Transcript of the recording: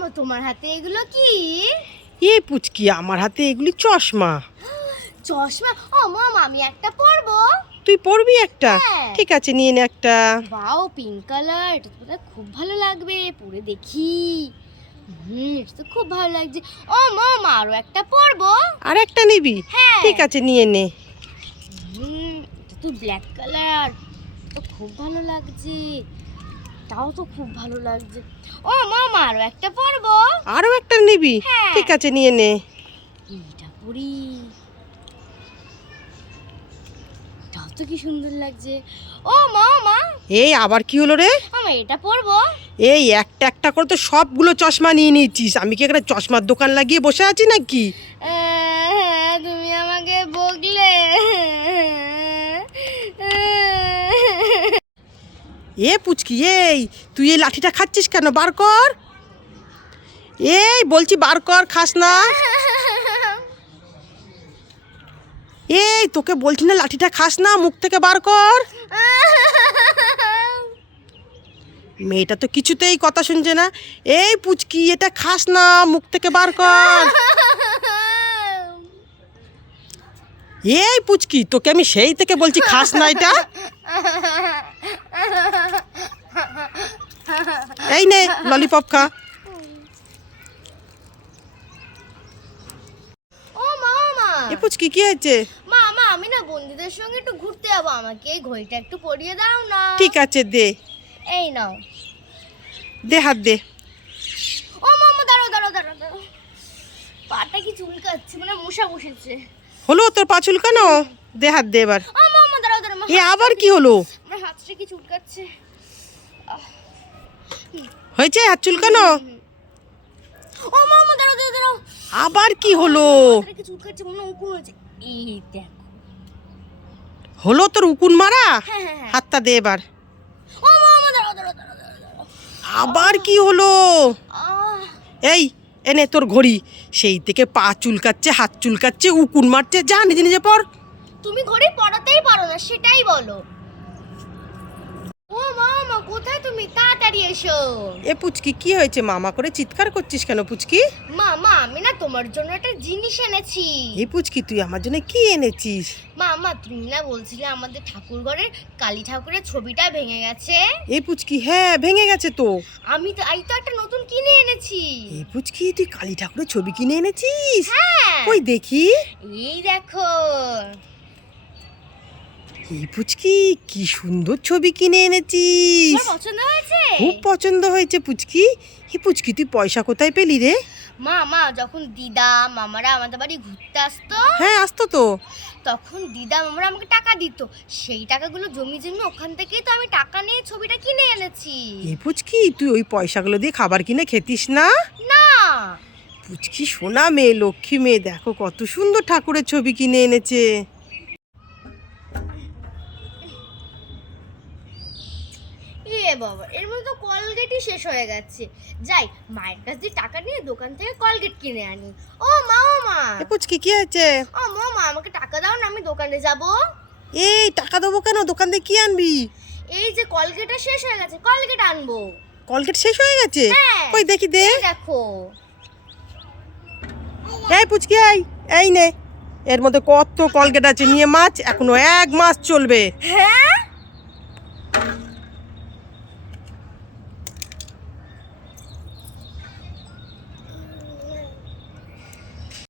মামা তোমার হাতে? এগুলো কি? এ পুচকি আমার হাতে এগুলি চশমা। চশমা? ও মামা আমি একটা পরবো। তুই পরবি একটা? হ্যাঁ। ঠিক আছে নিয়ে নে একটা। বাও পিঙ্ক কালার এটা তো বোধহয় খুব ভালো লাগবে পরে দেখি। হুম এটা তো খুব ভালো লাগছে। ও মামা আরও একটা পরবো। আর একটা নিবি? হ্যাঁ। ঠিক আছে নিয়ে নে। হুম এটা তো ব্ল্যাক কালার তো খুব ভালো লাগছে। তাও তো খুব ভালো লাগছে। ও মামা আরও একটা পরবো। আরও একটা নিবি? হ্যাঁ। ঠিক আছে নিয়ে নে। এইটা পরি। এটাও তো কি সুন্দর লাগছে। ও মামা। এই আবার কি হলো রে? মামা এটা পরবো। এই একটা একটা করে তো সবগুলো চশমা নিয়ে নিয়েছিস। আমি কি একটা চশমার দোকান লাগিয়ে বসে আছি নাকি? আহ, তুমি আমাকে বকলে। এ পুচকি, এই, তুই এই লাঠিটা খাচ্ছিস কেন? বার কর। এই, বলছি বার কর, খাস না। এই, তোকে বলছি না লাঠিটা খাস না, মুখ থেকে বার কর। মেয়েটা তো কিছুতেই কথা শুনছে না। এই পুচকি, এটা খাস না, মুখ থেকে বার কর। এই পুচকি, তোকে আমি সেই থেকে বলছি, খাস না এটা। এই নে ললিপপ খা। ও মা মামা এ পুচকি কি হয়েছে? মামা আমি না বন্ধুদের সঙ্গে একটু ঘুরতে যাব। আমাকে এই ঘড়িটা একটু পরিয়ে দাও না। ঠিক আছে দে। এই নাও। দে হাত দে। ও মামা দাঁড়াও দাঁড়াও দাঁড়াও দাঁড়াও। পাটা কি চুলকাচ্ছে মানে মশা বসেছে। হলো তোর পা চুলকানো? দে হাত দে এবার। ও মামা দাঁড়াও দাঁড়াও এ আবার কি হলো? কি চুলকাচ্ছে? হয়েছে? হাত চুলকানো? ও মামা দাঁড়াও দাঁড়াও দাঁড়াও। আবার কি হলো? কি চুলকাচ্ছে? মনে উকুন হয়েছে। এই দেখো। হলো তোর উকুন মারা? হ্যাঁ হ্যাঁ হ্যাঁ। হাতটা দে এবার। ও মামা দাঁড়াও দাঁড়াও দাঁড়াও দাঁড়াও দাঁড়াও। আবার কি হলো? এই এনে তোর ঘড়ি। সেই থেকে পা চুলকাচ্ছে হাত চুলকাচ্ছে উকুন মারছে যা নিজে নিজে পর। তুমি ঘড়ি পড়াতেই পারো না সেটাই বলো। কোথায় তুমি? তাড়াতাড়ি এসো। এ পুচকি কি হয়েছে মামা? করে চিৎকার করছিস কেন পুচকি? মামা আমি না তোমার জন্য একটা জিনিস এনেছি। এই পুচকি তুই আমার জন্য কি এনেছিস? মামা তুমি না বলছিলে আমাদের ঠাকুর ঘরের কালী ঠাকুরের ছবিটা ভেঙে গেছে? এই পুচকি হ্যাঁ ভেঙে গেছে তো। আমি তো এই তো একটা নতুন কিনে এনেছি। এই পুচকি তুই কালী ঠাকুরের ছবি কিনে এনেছিস? হ্যাঁ। কই দেখি? এই দেখো। এই পুচকি কি সুন্দর ছবি কিনে এনেছিস। পছন্দ হয়েছে? খুব পছন্দ হয়েছে পুচকি। হে পুচকি তুই পয়সা কোথায় পেলি রে? মামা যখন দিদা মামারা আমাদের বাড়ি ঘুরতে আসতো হ্যাঁ আসতো তো। তখন দিদা মামারা আমাকে টাকা দিত। সেই টাকাগুলো জমি জমি ওখান থেকেই তো আমি টাকা নিয়ে ছবিটা কিনে এনেছি। এই পুচকি তুই ওই পয়সাগুলো দিয়ে খাবার কিনে খেতিস না? না। পুচকি সোনা মেয়ে লক্ষ্মী মেয়ে দেখো কত সুন্দর ঠাকুরের ছবি কিনে এনেছে। বাবা এর মধ্যে তো কলগেটই শেষ হয়ে গেছে। যাই মায়ের কাছ দিয়ে টাকা নিয়ে দোকান থেকে কলগেট কিনে আনি। ও মা ও মা। এ পুচকি কি হয়েছে? ও মা মা আমাকে টাকা দাও না আমি দোকানে যাব। এই টাকা দেবো কেন? দোকান থেকে কি আনবি? এই যে কলগেটটা শেষ হয়ে গেছে কলগেট আনব। কলগেট শেষ হয়ে গেছে? হ্যাঁ। কই দেখি দে। এই দেখো। এই পুচকি এই এই নে। এর মধ্যে কত কলগেট আছে নিয়ে মাছ এখনও এক মাস চলবে। হ্যাঁ?